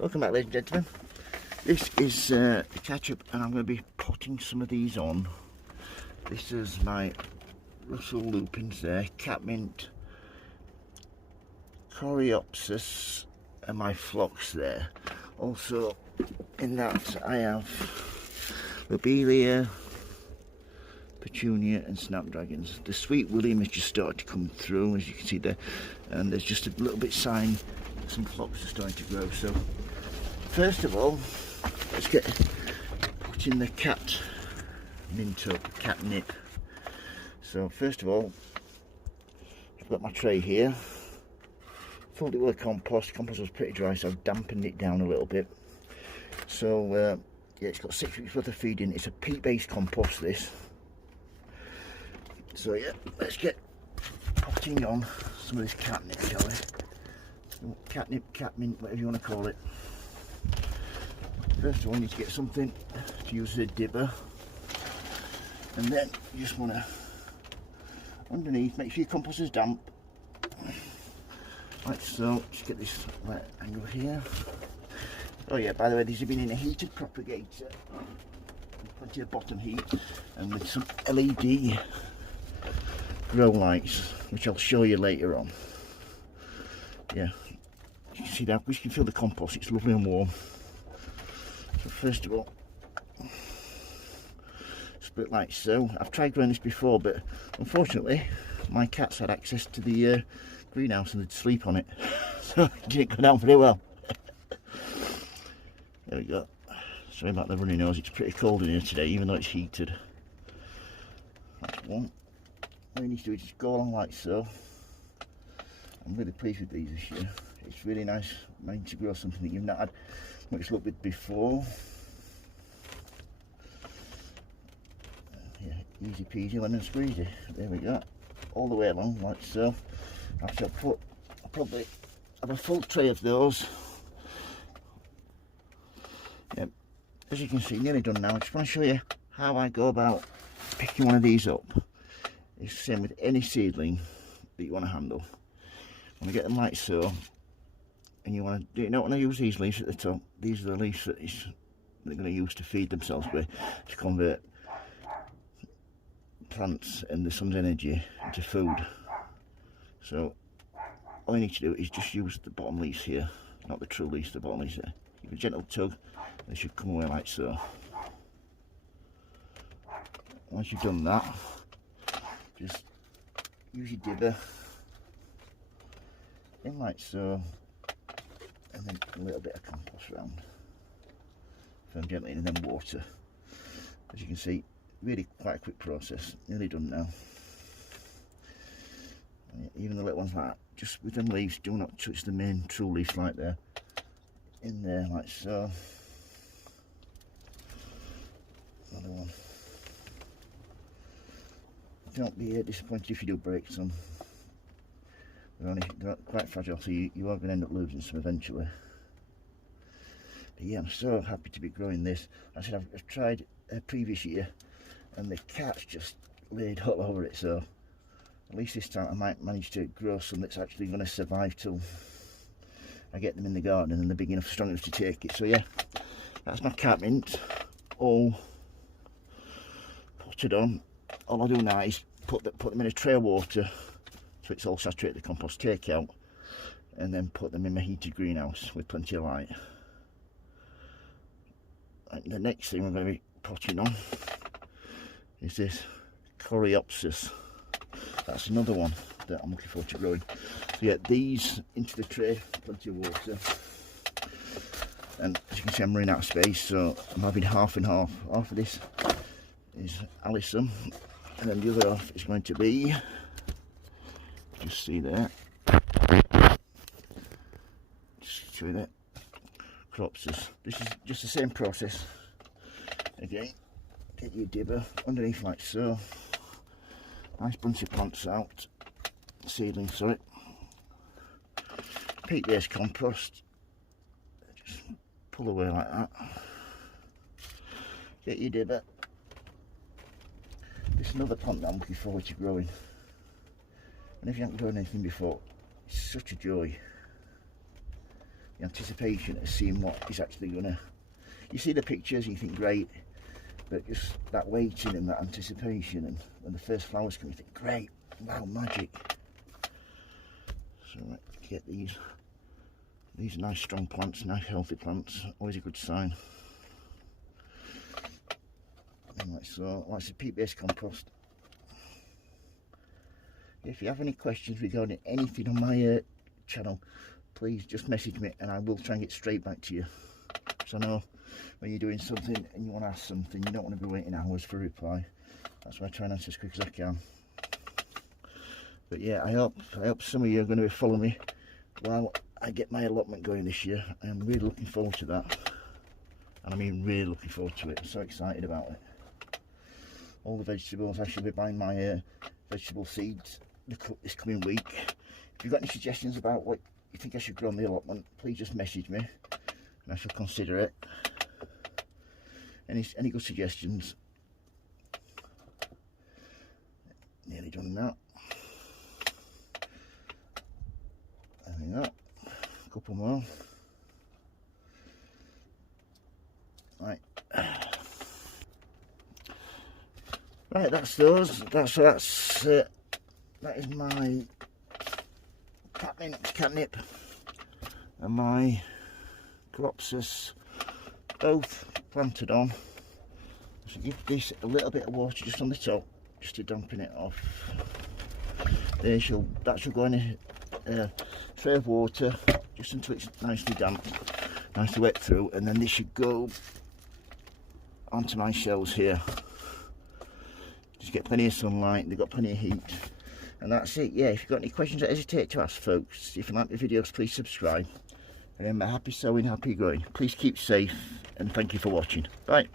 Welcome back, ladies and gentlemen. This is the ketchup, and I'm going to be potting some of these on. This is my Russell lupins there, Catnip, Coreopsis, and my phlox there. Also in that I have lobelia, petunia and snapdragons. The sweet william has just started to come through, as you can see there, and there's just a little bit sign some phlox are starting to grow. So first of all, let's get putting the catnip. So first of all, I've got my tray here, filled it with compost. Compost was pretty dry, so I've dampened it down a little bit. So yeah, it's got 6 weeks worth of feed in. It's a peat-based compost, this. So yeah, let's get potting on some of this catnip, shall we? Catnip, catmint, whatever you want to call it. First of all, you need to get something to use as a dibber, and then you just want to, underneath, make sure your compost is damp, like so. Just get this right angle here. Oh yeah, by the way, these have been in a heated propagator, plenty of bottom heat, and with some LED grow lights, which I'll show you later on. Yeah, you can see that, you can feel the compost, it's lovely and warm. So first of all, split like so. I've tried growing this before, but unfortunately my cats had access to the greenhouse and they'd sleep on it, so it didn't go down very well. There we go. Sorry about the runny nose, it's pretty cold in here today, even though it's heated. That's one. All you need to do is just go along like so. I'm really pleased with these this year. It's really nice managing to grow something that you've not had much luck with before. Yeah, easy peasy lemon squeezy. There we go. All the way along like so. After I'll probably have a full tray of those. Yep. As you can see, nearly done now. I just want to show you how I go about picking one of these up. It's the same with any seedling that you want to handle. Want to get them like so, and you want to, you don't want to use these leaves at the top. These are the leaves that they're going to use to feed themselves with, to convert plants and the sun's energy into food. So all you need to do is just use the bottom leaves here, not the true leaves, the bottom leaves there. Give a gentle tug, they should come away like so. Once you've done that, just use your dibber in like so, and then a little bit of compost around, firm gently, and then water. As you can see, really quite a quick process. Nearly done now. Even the little ones like that, just with them leaves, do not touch the main true leaves like there. In there like so. Another one. Don't be disappointed if you do break some. They're quite fragile, so you are going to end up losing some eventually. But yeah, I'm so happy to be growing this. I said I've tried a previous year, and the cats just laid all over it. So at least this time I might manage to grow some that's actually going to survive till I get them in the garden and they're big enough, strong enough to take it. So yeah, that's my catmint all potted on. All I do now is put them in a tray of water, so it's all saturated the compost, take out, and then put them in my heated greenhouse with plenty of light. And the next thing we're going to be potting on is this Coreopsis. That's another one that I'm looking forward to growing. So yeah, these into the tray, plenty of water. And as you can see, I'm running out of space, so I'm having half and half. Half of this is Alison, and then the other half is going to be, just see there, just show you that, Coreopsis. This is just the same process. Again, get your dibber underneath like so. Nice bunch of plants out, seedlings, sorry. Peat-based compost. Just pull away like that. Get your dibber. This is another plant that I'm looking forward to growing. And if you haven't grown anything before, it's such a joy. the anticipation of seeing what is actually gonna. You see the pictures and you think great, but just that waiting and that anticipation, and when the first flowers come, you think great, wow, magic. So let's get these. These are nice strong plants, nice healthy plants, always a good sign. And like so, like the peat-based compost. If you have any questions regarding anything on my channel, please just message me and I will try and get straight back to you. Because I know when you're doing something and you want to ask something, you don't want to be waiting hours for a reply. That's why I try and answer as quick as I can. But yeah, I hope some of you are going to be following me while I get my allotment going this year. I'm really looking forward to that. And I mean really looking forward to it. I'm so excited about it. All the vegetables, I shall be buying my vegetable seeds this coming week. If you've got any suggestions about what you think I should grow on the allotment, please just message me and I shall consider it. Any good suggestions? Nearly done that. There we go. A couple more. Right. Right, that's those. That is my catnip and my Coreopsis, both planted on. So give this a little bit of water just on the top, just to dampen it off. That shall go in a tray of water just until it's nicely damp, nicely wet through, and then this should go onto my shelves here. Just get plenty of sunlight, they've got plenty of heat, and that's it. Yeah, if you've got any questions, don't hesitate to ask, folks. If you like the videos, please subscribe. And remember, happy sowing, happy growing. Please keep safe, and thank you for watching. Bye.